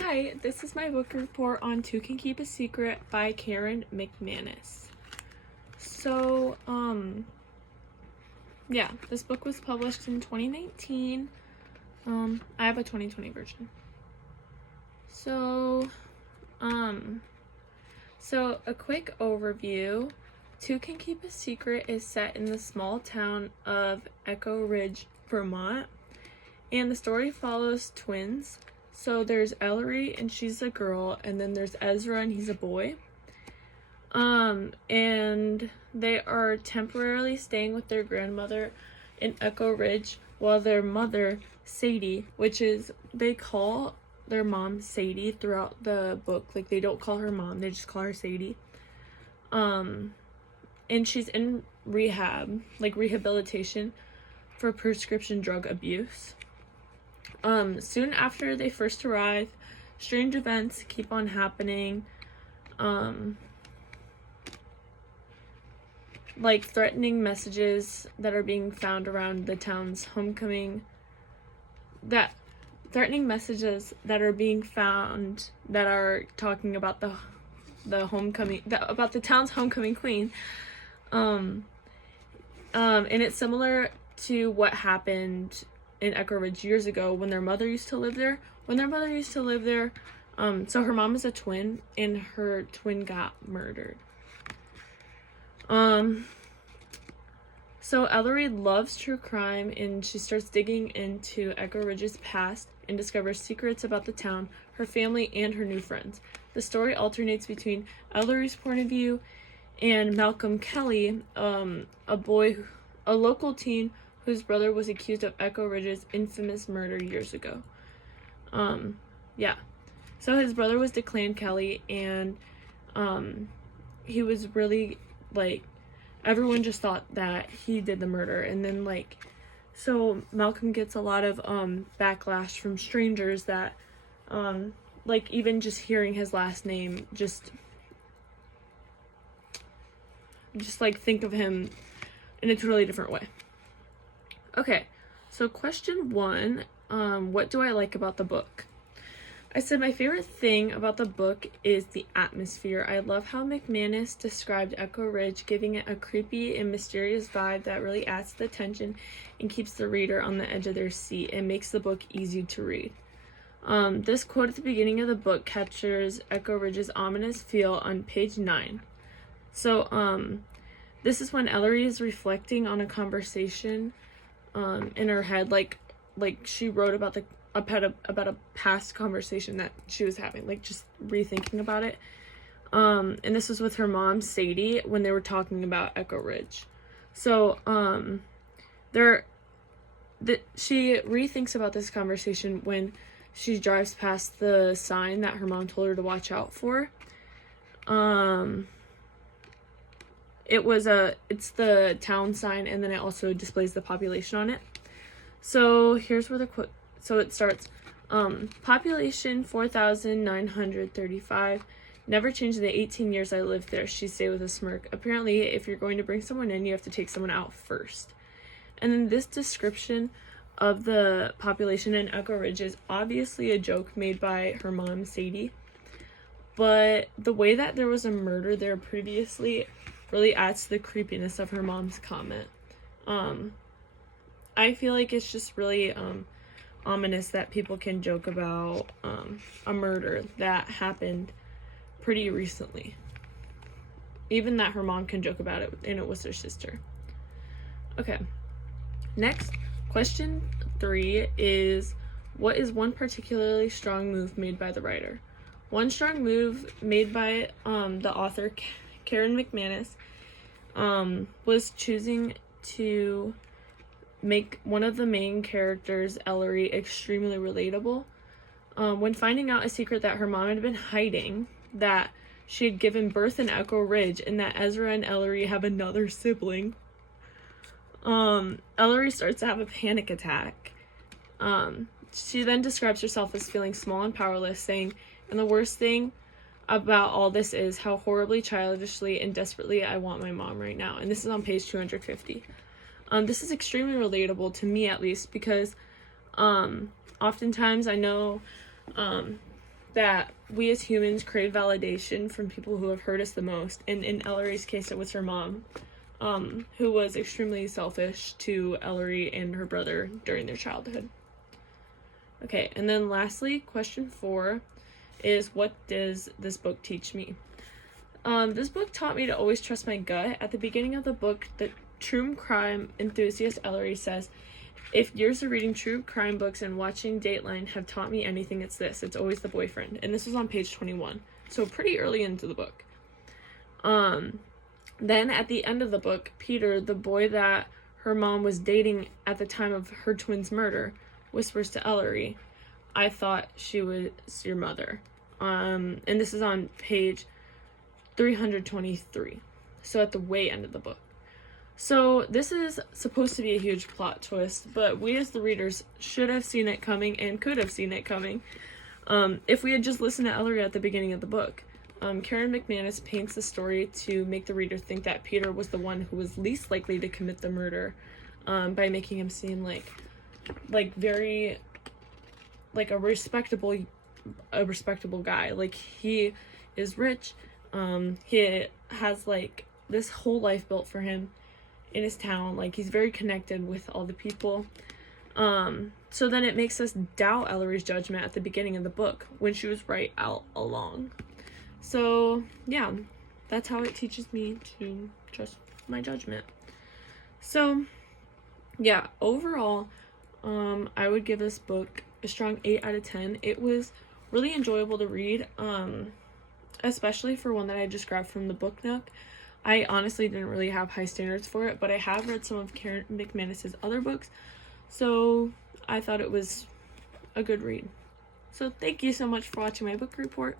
Hi, this is my book report on Two Can Keep a Secret by Karen McManus. So, yeah, this book was published in 2019. I have a 2020 version. So a quick overview. Two Can Keep a Secret is set in the small town of Echo Ridge, Vermont, and the story follows twins. So there's Ellery, and she's a girl, and then there's Ezra, and he's a boy. And they are temporarily staying with their grandmother in Echo Ridge while their mother, Sadie, which is, they call their mom Sadie throughout the book. Like, they don't call her mom, they just call her Sadie. And she's in rehab, like rehabilitation for prescription drug abuse. Soon after they first arrive, strange events keep on happening. Like threatening messages that are being found around the town's homecoming. Threatening messages that are being found that are talking about the homecoming, about the town's homecoming queen. And it's similar to what happened in Echo Ridge years ago when their mother used to live there. So her mom is a twin, and her twin got murdered. So Ellery loves true crime, and she starts digging into Echo Ridge's past and discovers secrets about the town, her family, and her new friends. The story alternates between Ellery's point of view and Malcolm Kelly, a local teen whose brother was accused of Echo Ridge's infamous murder years ago. So his brother was Declan Kelly, and he was really, like, everyone just thought that he did the murder. And then, like, so Malcolm gets a lot of backlash from strangers that, like, even just hearing his last name, just like think of him in a totally different way. Okay, so question 1, what do I like about the book? I said my favorite thing about the book is the atmosphere. I love how McManus described Echo Ridge, giving it a creepy and mysterious vibe that really adds to the tension and keeps the reader on the edge of their seat and makes the book easy to read. This quote at the beginning of the book captures Echo Ridge's ominous feel on page 9. So, this is when Ellery is reflecting on a conversation in her head, like she wrote about a past conversation that she was having, like just rethinking about it. And this was with her mom, Sadie, when they were talking about Echo Ridge. So, she rethinks about this conversation when she drives past the sign that her mom told her to watch out for. It's the town sign, and then it also displays the population on it. So here's where the quote, so it starts, population 4,935, never changed in the 18 years I lived there, she said with a smirk. Apparently, if you're going to bring someone in, you have to take someone out first. And then this description of the population in Echo Ridge is obviously a joke made by her mom, Sadie. But the way that there was a murder there previously really adds to the creepiness of her mom's comment. I feel like it's just really ominous that people can joke about a murder that happened pretty recently. Even that her mom can joke about it, and it was her sister. Okay. Next, question 3 is, what is one particularly strong move made by the writer? One strong move made by the author, Karen McManus, was choosing to make one of the main characters, Ellery, extremely relatable. When finding out a secret that her mom had been hiding, that she had given birth in Echo Ridge, and that Ezra and Ellery have another sibling, Ellery starts to have a panic attack. She then describes herself as feeling small and powerless, saying, "And the worst thing about all this is how horribly, childishly, and desperately I want my mom right now." And this is on page 250. This is extremely relatable to me, at least, because oftentimes I know that we as humans crave validation from people who have hurt us the most. And in Ellery's case, it was her mom, who was extremely selfish to Ellery and her brother during their childhood. Okay, and then lastly, question 4 is, what does this book teach me? This book taught me to always trust my gut. At the beginning of the book, the true crime enthusiast Ellery says, if years of reading true crime books and watching Dateline have taught me anything, it's this. It's always the boyfriend. And this was on page 21. So pretty early into the book. Then at the end of the book, Peter, the boy that her mom was dating at the time of her twin's murder, whispers to Ellery, I thought she was your mother. And this is on page 323. So at the way end of the book. So this is supposed to be a huge plot twist, but we as the readers should have seen it coming and could have seen it coming if we had just listened to Ellery at the beginning of the book. Karen McManus paints the story to make the reader think that Peter was the one who was least likely to commit the murder, by making him seem like very like a respectable guy. Like, he is rich, he has like this whole life built for him in his town, like he's very connected with all the people. So then it makes us doubt Ellery's judgment at the beginning of the book when she was right all along. So yeah, that's how it teaches me to trust my judgment. So yeah, overall, I would give this book a strong 8 out of 10. It was really enjoyable to read, especially for one that I just grabbed from the Book Nook. I honestly didn't really have high standards for it, but I have read some of Karen McManus's other books, so I thought it was a good read. So thank you so much for watching my book report.